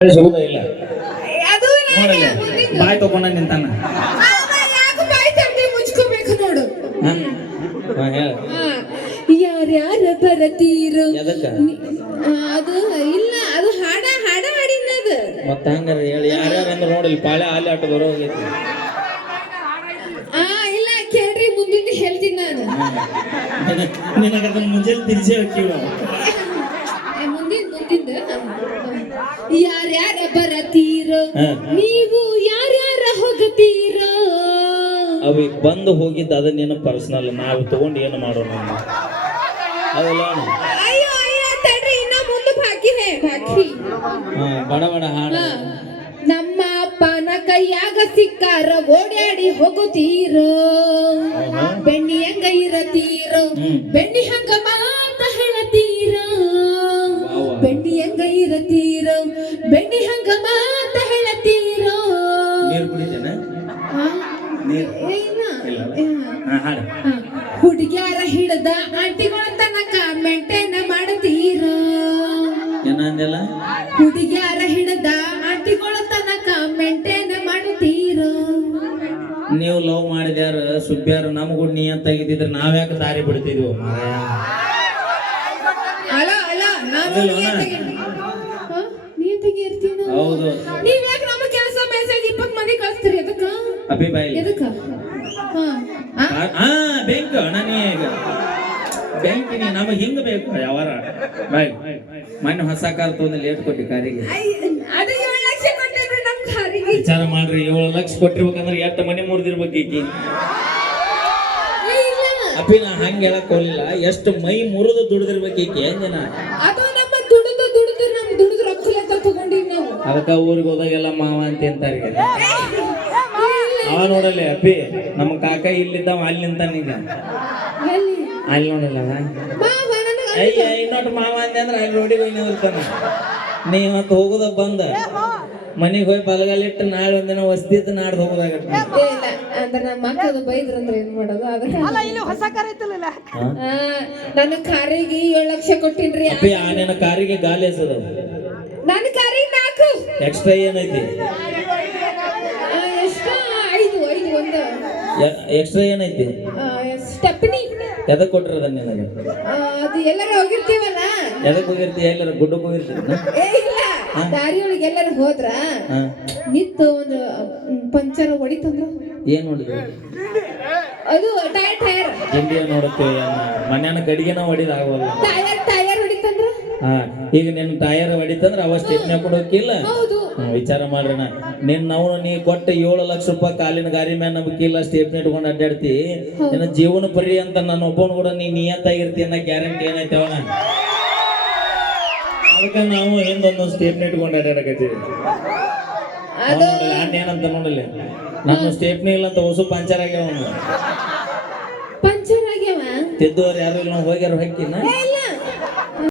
ಸಿಗುದ ಇಲ್ಲ. ಅದು ನೋಡಲ್ಲ. ಬಾಯ್ ತಗೊಂಡ ನಿಂತಾನ. ಯಾರ್ಯಾರ ಬರತೀರು? ಅದು ಇಲ್ಲ ಅದು ಹಾಡ ಹಾಡ ಹಾಡಿನದು ಮತ್ತ ಹಂಗಾರ ಹೇಳಿ ಯಾರ್ಯಾರ ಅಂದ್ರೆ ನೋಡಿಲ್ಲ ಪಾಳೆ ಹಾಲಿ ಆಟ ಬರೋ ಹೋಗೈತಿ. ಇಲ್ಲ ಕೇಳ್ರಿ ಮುಂದಿನ ಹೇಳ್ತೀನಿ ನಾನು. ನಿನಗ ಅದನ್ನ ಮುಂಜಾನೆ ತಿನ್ಸಿ ಹಾಕಿವ ಏ, ಮುಂದಿನ ಮುಂದಿಂದ ಯಾರ್ಯಾರ ಬರತೀರ. ನೀವು ಯಾರ್ಯಾರ ಹೋಗತೀರ ಅವಿ ಬಂದು ಹೋಗಿದ್ದ ಅದನ್ನೇನು ನೀನು ಪರ್ಸನಲ್ ನಾವು ತಗೊಂಡು ಏನು ಮಾಡೋಣ ಅದಲ್ಲ ಅಯ್ಯೋ ಅಯ್ಯೋ ತಡ್ರಿ ಇನ್ನ ಮುಂದೆ ಬಾಕಿ ಹಾ ಬಡ ಬಡ ಹಾಡ. ನಮ್ಮ ಅಪ್ಪನ ಕೈಯಾಗ ಸಿಕ್ಕಾರ ಓಡಾಡಿ ಹೋಗುತ್ತೀರ. ಬೆಣ್ಣಿ ಹಂಗ ಇರತೀರ. ಬೆಣ್ಣಿ ಹಂಗ ಮಾತ ಹೇಳತೀರ. ಬೆಣ್ಣಿ ಹಂಗ ಇರತೀರೋ ಬೆಣ್ಣಿ ಹಂಗ ಮಾತ ಹೇಳತ್ತೀರೋ? ನೀರು ಕುಡಿತೇನೆ. ಹುಡುಗ್ಯಾರ ಹಿಡ್ದ ಆಂಟಿಗಳ ತನಕ ಮೇಂಟೈನ್ ಮಾಡ್ತೀರೋ ಏನಂದಿಲ್ಲ ಹುಡುಗ್ಯಾರ ಹಿಡ್ದ ಆಂಟಿಗಳ ತನಕ ಮೇಂಟೈನ್ ಮಾಡ್ತೀರೋ ನೀವು ಲವ್ ಮಾಡಿದ್ಯಾರ ಸುಬ್ಬ್ಯಾರ ನಮಗೂ ನಿಯತ್ತಾಗಿದ್ದಿದ್ರೆ ನಾವ್ಯಾಕೆ ದಾರಿ ಬಿಡ್ತಿದ್ವು ಮಾರಾಯ? ಅಲ್ಲ ಅಲ್ಲ ನಾವು ಇಲ್ಲ, ಅಣ್ಣ. ನಿಯತ್ತಾಗಿ- ಹ? ನಿಯತ್ತಾಗಿ ಇರ್ತೀವಿ ಹೌದು. ನೀವ್ ಯಾಕೆ ನಮ್ಮ ಕೆಲಸ ಮೆಸೇಜ್ ಇಪ್ಪತ್ ಮಂದಿ ಕಳಿಸ್ತೀರಿ? ಎದಕ್ಕ? ಅಭಿ ಬಾಯಿ ಎದಕ್ಕ? ಹಾ. ಬ್ಯಾಂಕ್ ನಾನು ಈಗ. ನಮಗೆ ಹಿಂಗ ಬೇಕು? ಯಾವಾರ? ಬಾಯ್ ಮೊನ್ನೆ ಹೊಸ ಕಾರ್ ತೊಂದ್ರೆ ಲೇಟ್ ಕೊಟ್ಟಿ ಕಾರಿಗೆ. ಅದು ಏಳು ಲಕ್ಷ ಕೊಟ್ಟಿದ್ರಿ ನಮ್ ಕಾರಿಗೆ. ವಿಚಾರ ಮಾಡ್ರಿ ಏಳು ಲಕ್ಷ ಕೊಟ್ಟಿರ್ಬೇಕಂದ್ರೆ ಎಷ್ಟು ಮನೆ ಮುರಿದಿರ್ಬೇಕು ಈಕಿ ಏ, ಇಲ್ಲ. ಅಪ್ಪಿ ನಾ ಹಂಗೆ ಹೇಳಕ್ ಎಷ್ಟು ಮೈ ಮುರಿದು ದುಡಿದಿರ್ಬೇಕು ಈಕಿ ಏನ್ ಜನ? ತಗೊಂಡಿವಿ ನಾವು. ಅದಕ್ಕ ಊರಿಗೆ ಹೋದಾಗೆಲ್ಲ ಮಾವ ಅಂತ ಅಂತಾರೆ ಅವ ನೋಡಲ್ಲ ಅಪ್ಪಿ ನಮ್ಮ ಕಾಕ ಇಲ್ಲಿದ್ದಾವ ಅಲ್ಲಿ ನಿಂತಾನ ಈಗ. ಎಲ್ಲಿ? ಅಲ್ಲಿ ನೋಡಲ್ಲ ಅಯ್ಯ ಇನ್ನೊಟ್ಟು ಮಾವ ಅಂತ ಅಂದ್ರೆ ಅಲ್ಲಿ ನೋಡಿ ಹೋಗಿ ನಿಂದಿರ್ತಾನ. ನೀ ಮತ್ತೆ ಹೋಗುದ ಬಂದ. ಮನೆಗೆ ಹೋಗಿ ಬಲಗಾಲಿಟ್ಟು ನಾಳೆ ಒಂದಿನ ವಸ್ತಿತ್ತು ನಾಡ್ದು ಹೋಗೋದಾಗತ್ತೆ ಏ, ಇಲ್ಲ ಅಂದ್ರೆ ನಮ್ಮ ಮಕ್ಕಳು ಬೈದ್ರಂದ್ರೆ ಏನ್ ಮಾಡೋದು? ಅದಕ್ಕೆ ನನ್ನ ಕಾರಿಗೆ ಏಳು ಲಕ್ಷ ಕೊಟ್ಟಿನ್ರಿ. ಅಪ್ಪಿ ಆ ನನ್ನ ಕಾರಿಗೆ ಗಾಲಿ ಎಸದ ನನ್ನ ಕರಿ ನಾಲ್ಕು. ಎಕ್ಸ್ಟ್ರಾ ಏನೈತಿ? ಎಷ್ಟು ಐದು ಐದು ಒಂದು. ಎಕ್ಸ್ಟ್ರಾ ಏನೈತಿ? ಸ್ಟೆಪ್ನಿ. ಎದಕ್ ಕೊಟ್ಟಿರದ ನಿನಗೆ ಅದು ಎಲ್ಲರೂ ಹೋಗಿರ್ತೀವಲ್ಲ? ಎದಕ್ಕೆ ಹೋಗಿರ್ತಿ ಎಲ್ಲರ ಗುಡ್ಡಕ್ಕೆ ಹೋಗಿರ್ತೀವಿ ಏ ಇಲ್ಲ. ದಾರಿ ಒಳಗೆ ಎಲ್ಲರೂ ಹೋದ್ರ ನಿತ್ತು ನಿಂತು ಒಂದು ಪಂಚರ್ ಹೊಡಿತಂದ್ರ? ಏನ್ ನೋಡಿದ್ರು ಅದು ಟೈರ್ ಟೈರ್. ಇಂಡಿಯಾ ನೋಡುತ್ತೇವೆ ಮನ್ಯಾನ ಗಡಿಗೆನ ಹೊಡಿದ ಆಗವಲ್ಲ ಟೈರ್ ಟೈರ್ ಹಾ ಈಗ ನಿನ್ ಟೈರ್ ಹೊಡಿತಂದ್ರ ಅವ ಸ್ಟೆಪ್ನ ಕೊಡೋಕಿಲ್ಲ. ವಿಚಾರ ಮಾಡ್ರಣ ನಿನ್ ನಾವು ನೀ ಕೊಟ್ಟ ಏಳು ಲಕ್ಷ ರೂಪಾಯಿ ಕಾಲಿನ ಗಾರಿ ಮ್ಯಾಲ ನಂಬಿಕಿಲ್ಲ ಸ್ಟೇಪ್ನ ಇಟ್ಕೊಂಡು ಅಡ್ಡಾಡ್ತಿ ನಿನ್ನ ಜೀವನ ಪರಿ ಅಂತ ನನ್ನ ಒಬ್ಬನ ಕೂಡ ನೀ ನಿಯತ್ತಾಗಿರ್ತಿ ಅನ್ನೋ ಗ್ಯಾರಂಟಿ ಏನೈತೆ ಅವನ? ಅದಕ್ಕೆ ನಾವು ಹಿಂದೊಂದು ಸ್ಟೇಪ್ನ ಇಟ್ಕೊಂಡು ಅಡ್ಡಾಡಕತ್ತೀವಿ ನಾನು ಏನಂತ ನೋಡಲಿ ನಮ್ಮ ಸ್ಟೇಪ್ನಿ ಇಲ್ಲ ಅಂತ ಹೊಸ ಪಂಚರ್ ಆಗ್ಯಾವ. ಪಂಚರ್ ಆಗ್ಯಾವ? ತಿದ್ದೋರು ಯಾರು ಇಲ್ಲ ಹೋಗ್ಯಾರ ಇಲ್ಲ